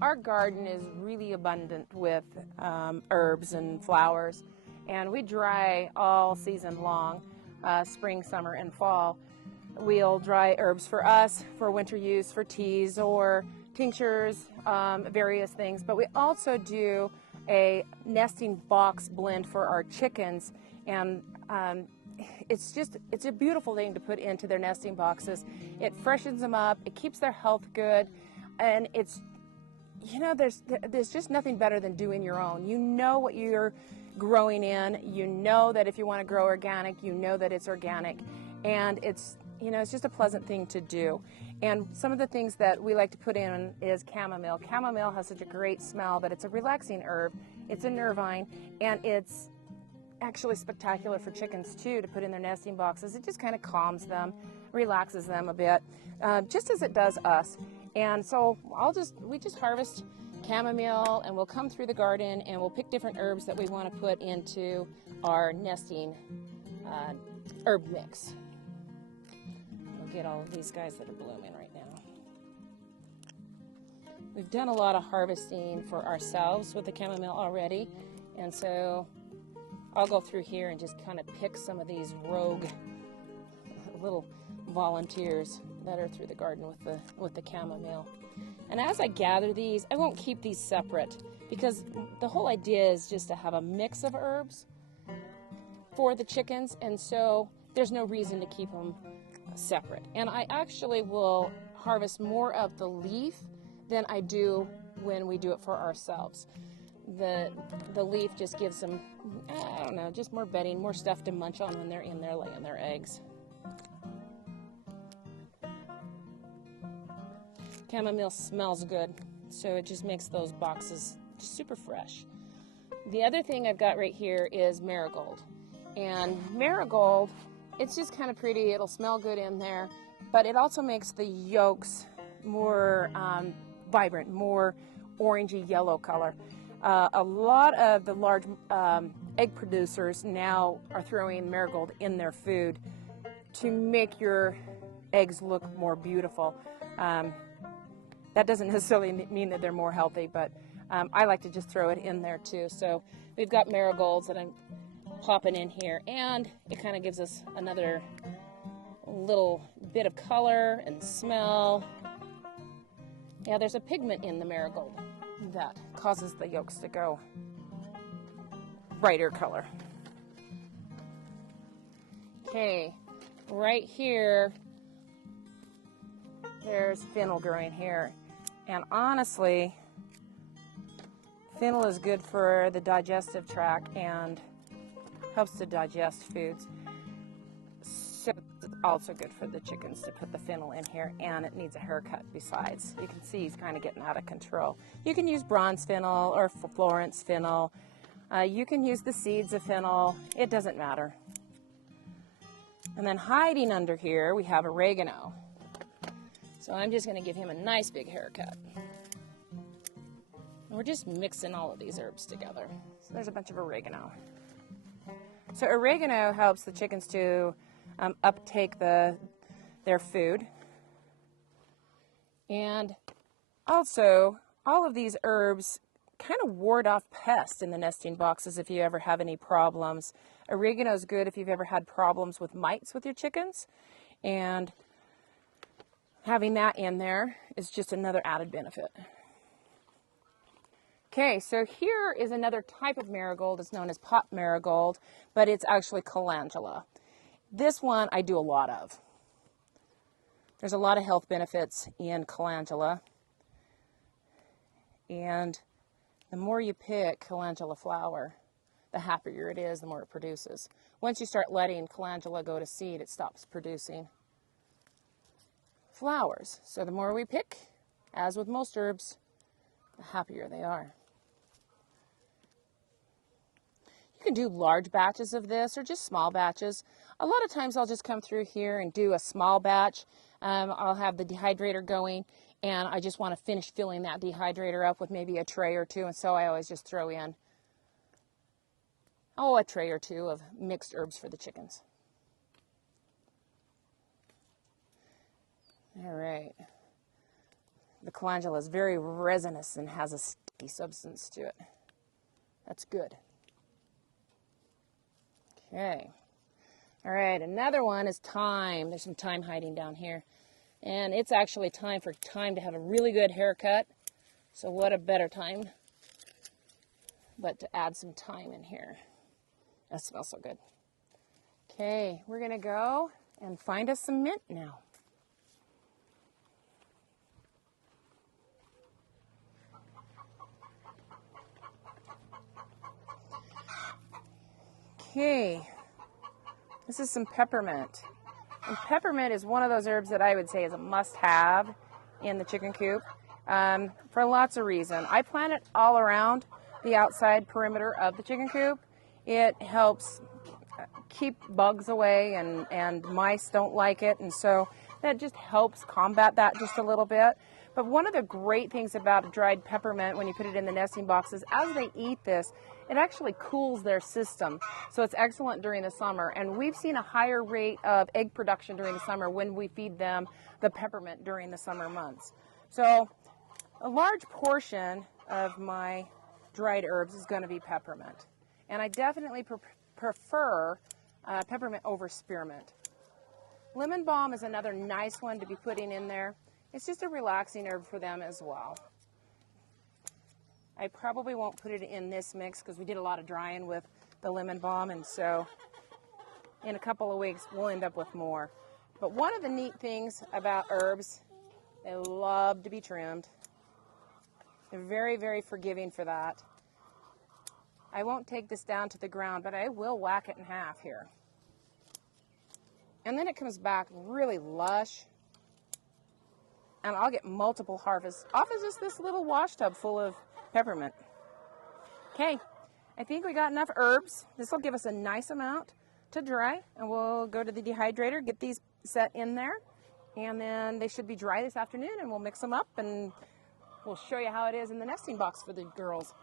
Our garden is really abundant with herbs and flowers, and we dry all season long, spring, summer, and fall. We'll dry herbs for us, for winter use, for teas or tinctures, various things, but we also do a nesting box blend for our chickens, and it's a beautiful thing to put into their nesting boxes. It freshens them up, it keeps their health good, and it's, you know, there's just nothing better than doing your own. You know what you're growing in, you know that if you want to grow organic, you know that it's organic, and it's, you know, it's just a pleasant thing to do. And some of the things that we like to put in is chamomile. Chamomile has such a great smell, but it's a relaxing herb. It's a nervine, and it's actually spectacular for chickens too, to put in their nesting boxes. It just kind of calms them, relaxes them a bit, just as it does us. And so we just harvest chamomile, and we'll come through the garden and we'll pick different herbs that we want to put into our nesting herb mix. We'll get all of these guys that are blooming right now. We've done a lot of harvesting for ourselves with the chamomile already, and so I'll go through here and just kind of pick some of these rogue little volunteers that are through the garden with the chamomile. And as I gather these, I won't keep these separate, because the whole idea is just to have a mix of herbs for the chickens, and so there's no reason to keep them separate. And I actually will harvest more of the leaf than I do when we do it for ourselves. The leaf just gives them, I don't know, just more bedding, more stuff to munch on when they're in there laying their eggs. Chamomile smells good, so it just makes those boxes super fresh. The other thing I've got right here is marigold. And marigold, it's just kind of pretty. It'll smell good in there, but it also makes the yolks more vibrant, more orangey yellow color. A lot of the large egg producers now are throwing marigold in their food to make your eggs look more beautiful. That doesn't necessarily mean that they're more healthy, but I like to just throw it in there too. So we've got marigolds that I'm popping in here, and it kind of gives us another little bit of color and smell. Yeah, there's a pigment in the marigold that causes the yolks to go brighter color. Okay, right here, there's fennel growing here. And honestly, fennel is good for the digestive tract and helps to digest foods. So it's also good for the chickens to put the fennel in here, and it needs a haircut besides. You can see he's kind of getting out of control. You can use bronze fennel or Florence fennel. You can use the seeds of fennel. It doesn't matter. And then hiding under here, we have oregano. So I'm just going to give him a nice big haircut. And we're just mixing all of these herbs together. So there's a bunch of oregano. So oregano helps the chickens to uptake their food. And also, all of these herbs kind of ward off pests in the nesting boxes if you ever have any problems. Oregano is good if you've ever had problems with mites with your chickens. And having that in there is just another added benefit. Okay, so here is another type of marigold. It's known as pot marigold, but it's actually calendula. This one I do a lot of. There's a lot of health benefits in calendula. And the more you pick calendula flower, the happier it is, the more it produces. Once you start letting calendula go to seed, it stops producing flowers. So the more we pick, as with most herbs, the happier they are. You can do large batches of this or just small batches. A lot of times I'll just come through here and do a small batch. I'll have the dehydrator going, and I just want to finish filling that dehydrator up with maybe a tray or two, and so I always just throw in, a tray or two of mixed herbs for the chickens. All right. The calendula is very resinous and has a sticky substance to it. That's good. Okay. All right, another one is thyme. There's some thyme hiding down here. And it's actually time for thyme to have a really good haircut. So what a better time but to add some thyme in here. That smells so good. Okay, we're going to go and find us some mint now. Okay, this is some peppermint. And peppermint is one of those herbs that I would say is a must-have in the chicken coop for lots of reasons. I plant it all around the outside perimeter of the chicken coop. It helps keep bugs away, and mice don't like it, and so that just helps combat that just a little bit. But one of the great things about dried peppermint when you put it in the nesting boxes, as they eat this, it actually cools their system. So it's excellent during the summer. And we've seen a higher rate of egg production during the summer when we feed them the peppermint during the summer months. So a large portion of my dried herbs is going to be peppermint. And I definitely prefer peppermint over spearmint. Lemon balm is another nice one to be putting in there. It's just a relaxing herb for them as well. I probably won't put it in this mix because we did a lot of drying with the lemon balm, and so in a couple of weeks we'll end up with more. But one of the neat things about herbs, they love to be trimmed. They're very, very forgiving for that. I won't take this down to the ground, but I will whack it in half here. And then it comes back really lush, and I'll get multiple harvests off of just this little wash tub full of peppermint. Okay, I think we got enough herbs. This will give us a nice amount to dry, and we'll go to the dehydrator, get these set in there, and then they should be dry this afternoon, and we'll mix them up, and we'll show you how it is in the nesting box for the girls.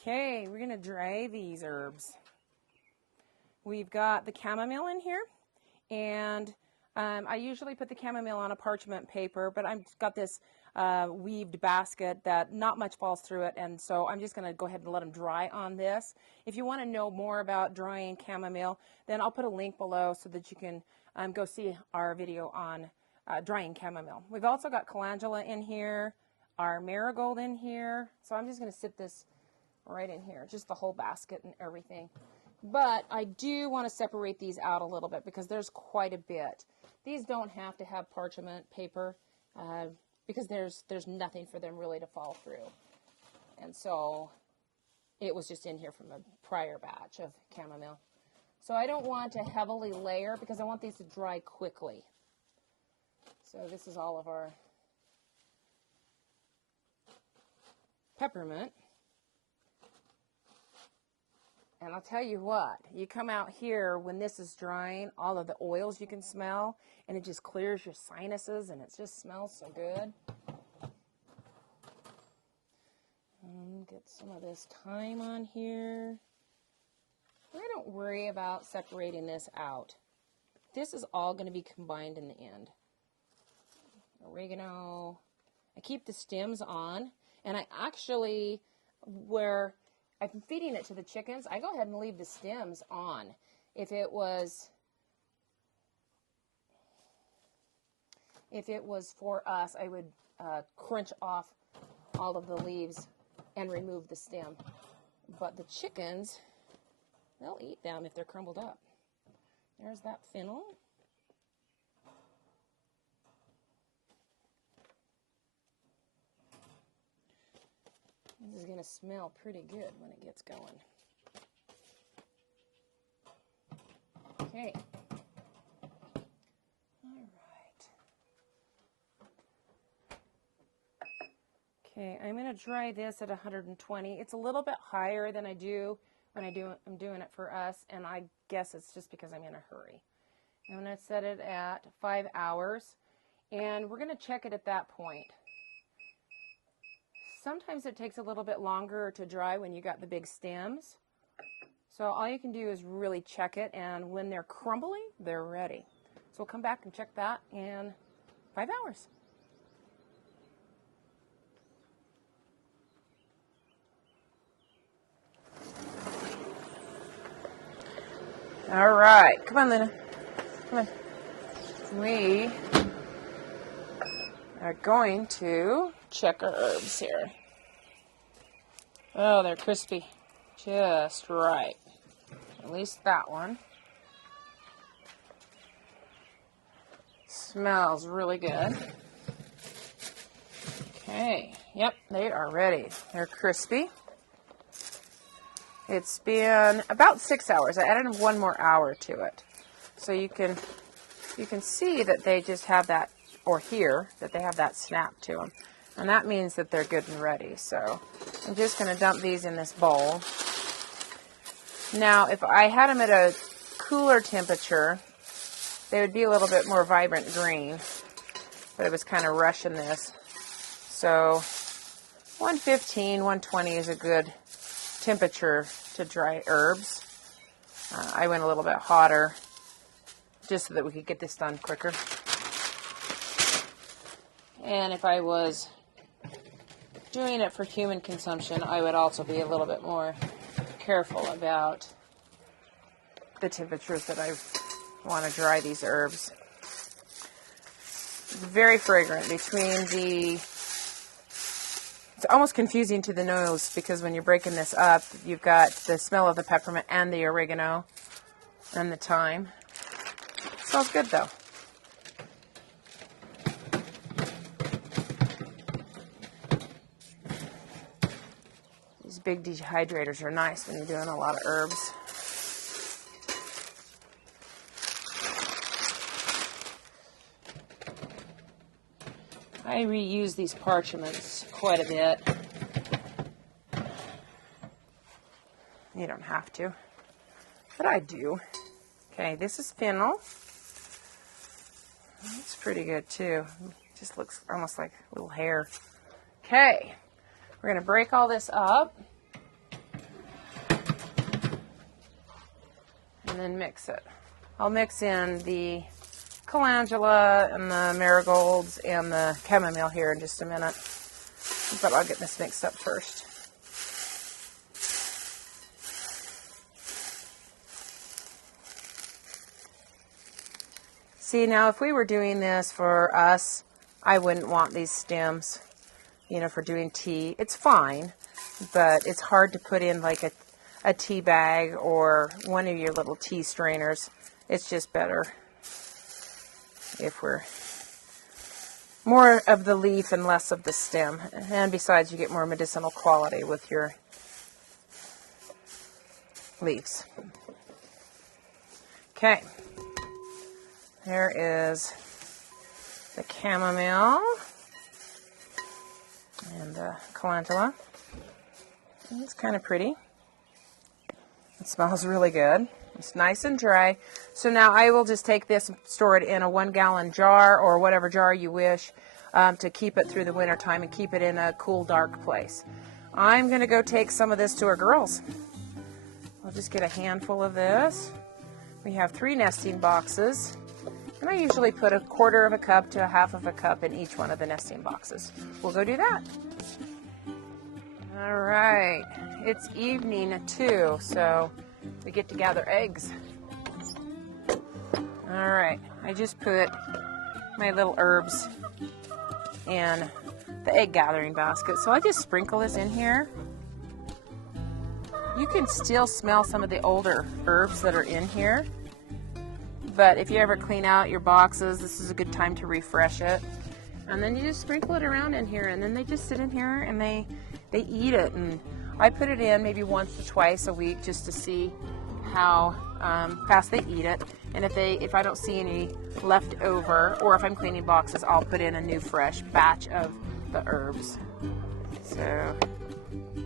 Okay, we're going to dry these herbs. We've got the chamomile in here, and I usually put the chamomile on a parchment paper, but I've got this weaved basket that not much falls through it, and so I'm just going to go ahead and let them dry on this. If you want to know more about drying chamomile, then I'll put a link below so that you can go see our video on drying chamomile. We've also got calendula in here, our marigold in here, so I'm just going to sit this right in here, just the whole basket and everything. But I do want to separate these out a little bit because there's quite a bit. These don't have to have parchment paper because there's nothing for them really to fall through. And so it was just in here from a prior batch of chamomile. So I don't want to heavily layer because I want these to dry quickly. So this is all of our peppermint. And I'll tell you what, you come out here when this is drying, all of the oils you can smell, and it just clears your sinuses, and it just smells so good. Get some of this thyme on here. I don't worry about separating this out. This is all going to be combined in the end. Oregano. I keep the stems on, and I actually, where I'm feeding it to the chickens, I go ahead and leave the stems on. If it was for us, I would crunch off all of the leaves and remove the stem. But the chickens, they'll eat them if they're crumbled up. There's that fennel. This is going to smell pretty good when it gets going. Okay. All right. Okay, I'm going to dry this at 120. It's a little bit higher than I do when I'm doing it for us, and I guess it's just because I'm in a hurry. I'm going to set it at 5 hours, and we're going to check it at that point. Sometimes it takes a little bit longer to dry when you got the big stems. So all you can do is really check it, and when they're crumbly, they're ready. So we'll come back and check that in 5 hours. All right, come on, Luna. Come on. We are going to check our herbs here. Oh, they're crispy. Just right. At least that one. Smells really good. Okay. Yep, they are ready. They're crispy. It's been about 6 hours. I added 1 more hour to it. So you can see that they just have that, or hear that they have that snap to them. And that means that they're good and ready. So I'm just going to dump these in this bowl. Now, if I had them at a cooler temperature, they would be a little bit more vibrant green. But it was kind of rushing this. So 115, 120 is a good temperature to dry herbs. I went a little bit hotter just so that we could get this done quicker. And if I was doing it for human consumption, I would also be a little bit more careful about the temperatures that I want to dry these herbs. It's very fragrant. It's almost confusing to the nose because when you're breaking this up, you've got the smell of the peppermint and the oregano and the thyme. It smells good though. These big dehydrators are nice when you're doing a lot of herbs. I reuse these parchments quite a bit. You don't have to, but I do. Okay, this is fennel. It's pretty good too. It just looks almost like little hair. Okay, we're going to break all this up and then mix it. I'll mix in the calendula and the marigolds and the chamomile here in just a minute, but I'll get this mixed up first. See, now if we were doing this for us, I wouldn't want these stems, for doing tea. It's fine, but it's hard to put in like a tea bag or one of your little tea strainers. It's just better if we're more of the leaf and less of the stem. And besides, you get more medicinal quality with your leaves. Okay. There is the chamomile and the calendula. It's kind of pretty. It smells really good. It's nice and dry. So now I will just take this and store it in a 1-gallon jar or whatever jar you wish to keep it through the winter time and keep it in a cool, dark place. I'm going to go take some of this to our girls. I'll just get a handful of this. We have 3 nesting boxes, and I usually put 1/4 of a cup to 1/2 of a cup in each one of the nesting boxes. We'll go do that. All right, it's evening too, so we get to gather eggs. All right, I just put my little herbs in the egg gathering basket. So I just sprinkle this in here. You can still smell some of the older herbs that are in here. But if you ever clean out your boxes, this is a good time to refresh it. And then you just sprinkle it around in here, and then they just sit in here and they eat it. And I put it in maybe once or twice a week just to see how fast they eat it. And if I don't see any left over, or if I'm cleaning boxes, I'll put in a new fresh batch of the herbs. So,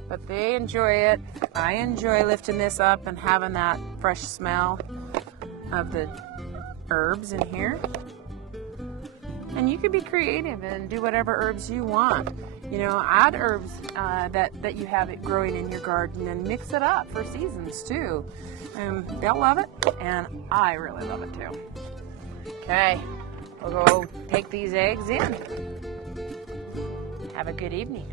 but they enjoy it. I enjoy lifting this up and having that fresh smell of the herbs in here. And you can be creative and do whatever herbs you want. Add herbs that you have it growing in your garden and mix it up for seasons too. They'll love it, and I really love it too. Okay, we'll go take these eggs in. Have a good evening.